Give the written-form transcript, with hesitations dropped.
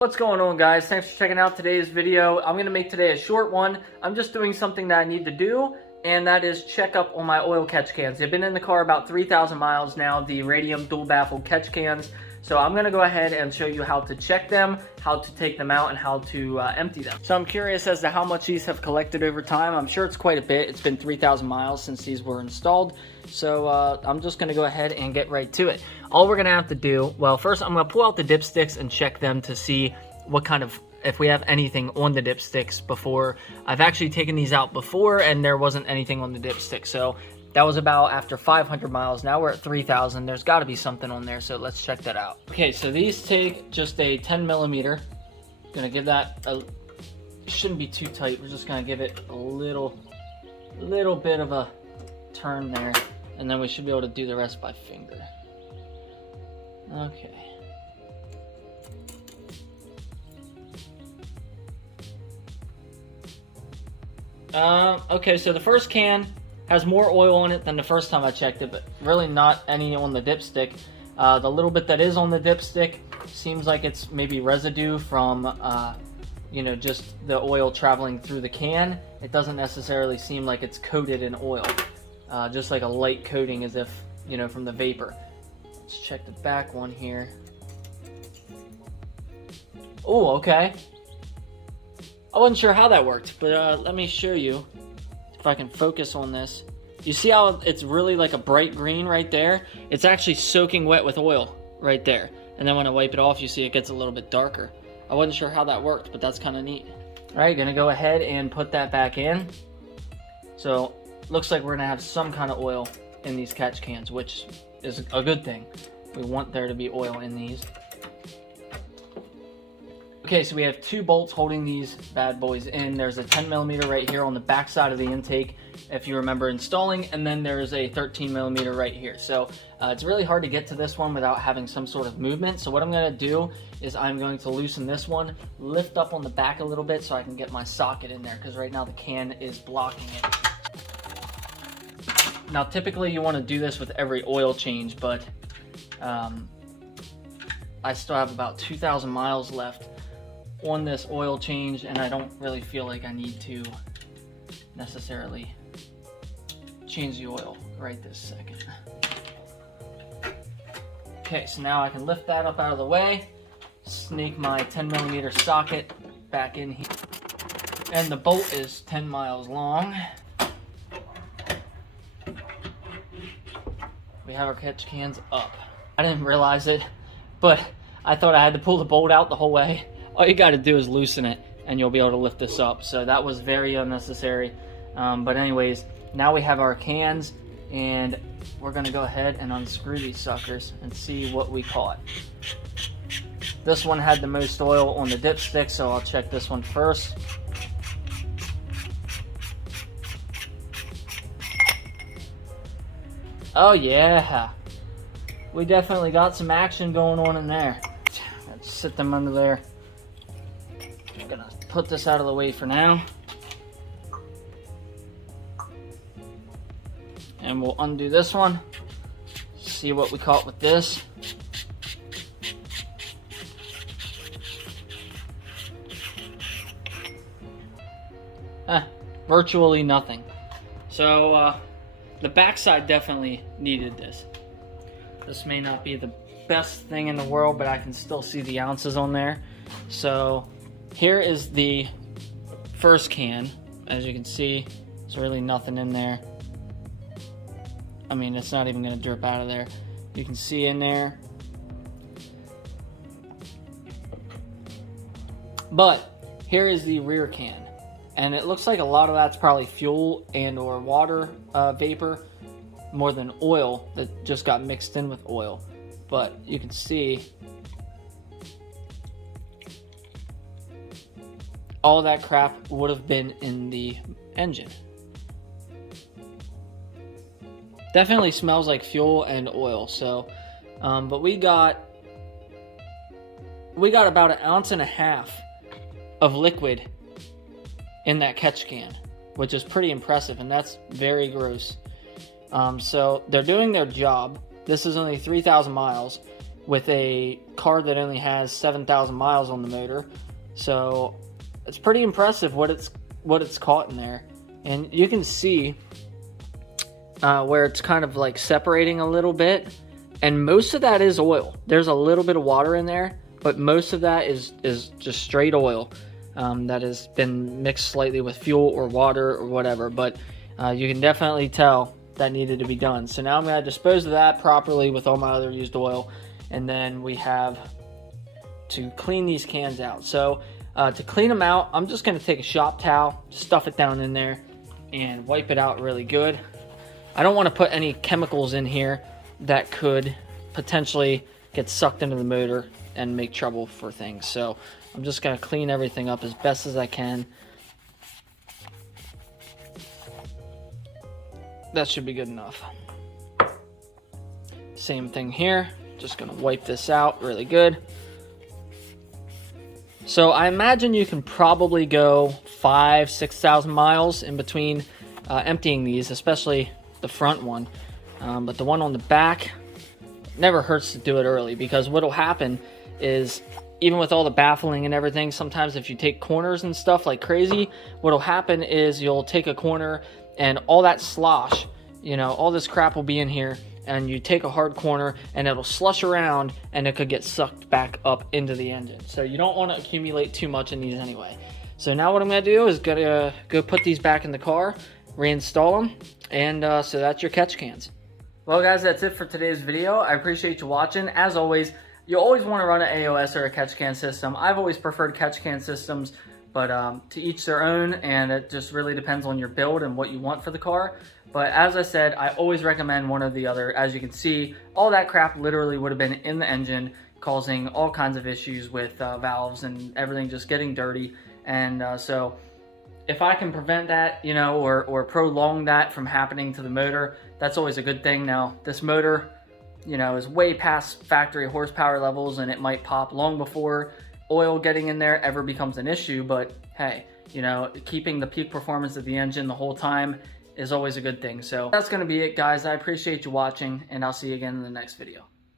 What's going on, guys? Thanks for checking out today's video. I'm going to make today a short one. I'm just doing something that I need to do, and that is check up on my oil catch cans. They've been in the car about 3,000 miles now, the Radium dual baffled catch cans. So I'm going to go ahead and show you how to check them, how to take them out, and how to empty them. So I'm curious as to how much these have collected over time. I'm sure it's quite a bit. It's been 3,000 miles since these were installed. So I'm just going to go ahead and get right to it. All we're going to have to do, well, first I'm going to pull out the dipsticks and check them to see what kind of, if we have anything on the dipsticks before. I've actually taken these out before and there wasn't anything on the dipstick. So that was about after 500 miles. Now we're at 3,000. There's got to be something on there, so let's check that out. Okay, so these take just a 10 millimeter. Gonna give that a, shouldn't be too tight. We're just gonna give it a little bit of a turn there, and then we should be able to do the rest by finger. Okay. Okay, so the first can has more oil on it than the first time I checked it, but really not any on the dipstick. The little bit that is on the dipstick seems like it's maybe residue from, you know, just the oil traveling through the can. It doesn't necessarily seem like it's coated in oil, just like a light coating as if, you know, from the vapor. Let's check the back one here. Oh, okay. I wasn't sure how that worked, but let me show you. If I can focus on this, you see how it's really like a bright green right there? It's actually soaking wet with oil right there. And then when I wipe it off, you see it gets a little bit darker. I wasn't sure how that worked, but that's kind of neat. All right, gonna go ahead and put that back in. So looks like we're gonna have some kind of oil in these catch cans, which is a good thing. We want there to be oil in these. Okay, so we have two bolts holding these bad boys in. There's a 10 millimeter right here on the back side of the intake, if you remember installing, and then there's a 13 millimeter right here. So it's really hard to get to this one without having some sort of movement. So what I'm going to do is I'm going to loosen this one, lift up on the back a little bit so I can get my socket in there, because right now the can is blocking it. Now typically you want to do this with every oil change, but I still have about 2,000 miles left on this oil change, and I don't really feel like I need to necessarily change the oil right this second. Okay, so now I can lift that up out of the way, snake my 10 millimeter socket back in here, and the bolt is 10 miles long. We have our catch cans up. I didn't realize it, but I thought I had to pull the bolt out the whole way. All you got to do is loosen it and you'll be able to lift this up. So that was very unnecessary. But anyways, now we have our cans, and we're going to go ahead and unscrew these suckers and see what we caught. This one had the most oil on the dipstick, so I'll check this one first. Oh yeah, we definitely got some action going on in there. Let's sit them under there. Gonna put this out of the way for now, and we'll undo this one, see what we caught with this. Virtually nothing. So the backside definitely needed this. This may not be the best thing in the world, but I can still see the ounces on there. So here is the first can. As you can see, there's really nothing in there. I mean, it's not even going to drip out of there. You can see in there. But here is the rear can. And it looks like a lot of that's probably fuel and or water vapor more than oil that just got mixed in with oil. But you can see all that crap would have been in the engine. Definitely smells like fuel and oil. So, but we got about 1.5 ounces of liquid in that catch can, which is pretty impressive, and that's very gross. So they're doing their job. This is only 3,000 miles. with a car that only has 7,000 miles on the motor. So it's pretty impressive what it's caught in there. And you can see where it's kind of like separating a little bit, and most of that is oil. There's a little bit of water in there, but most of that is just straight oil that has been mixed slightly with fuel or water or whatever. But you can definitely tell that needed to be done. So now I'm going to dispose of that properly with all my other used oil, and then we have to clean these cans out. So to clean them out, I'm just going to take a shop towel, stuff it down in there, and wipe it out really good. I don't want to put any chemicals in here that could potentially get sucked into the motor and make trouble for things. So I'm just going to clean everything up as best as I can. That should be good enough. Same thing here. Just going to wipe this out really good. So I imagine you can probably go 5,000–6,000 miles in between emptying these, especially the front one. But the one on the back, never hurts to do it early, because what'll happen is, even with all the baffling and everything, sometimes if you take corners and stuff like crazy, what'll happen is you'll take a corner and all that slosh, you know, all this crap will be in here, and you take a hard corner and it'll slush around and it could get sucked back up into the engine. So you don't want to accumulate too much in these anyway. So now what I'm going to do is go put these back in the car, reinstall them, and so that's your catch cans. Well guys, that's it for today's video. I appreciate you watching. As always, you always want to run an AOS or a catch can system. I've always preferred catch can systems, but to each their own, and it just really depends on your build and what you want for the car. But as I said, I always recommend one or the other. As you can see, all that crap literally would have been in the engine, causing all kinds of issues with valves and everything just getting dirty. And so if I can prevent that, you know, or prolong that from happening to the motor, that's always a good thing. Now, this motor, you know, is way past factory horsepower levels, and it might pop long before oil getting in there ever becomes an issue. But hey, you know, keeping the peak performance of the engine the whole time is always a good thing. So that's going to be it, guys. I appreciate you watching, and I'll see you again in the next video.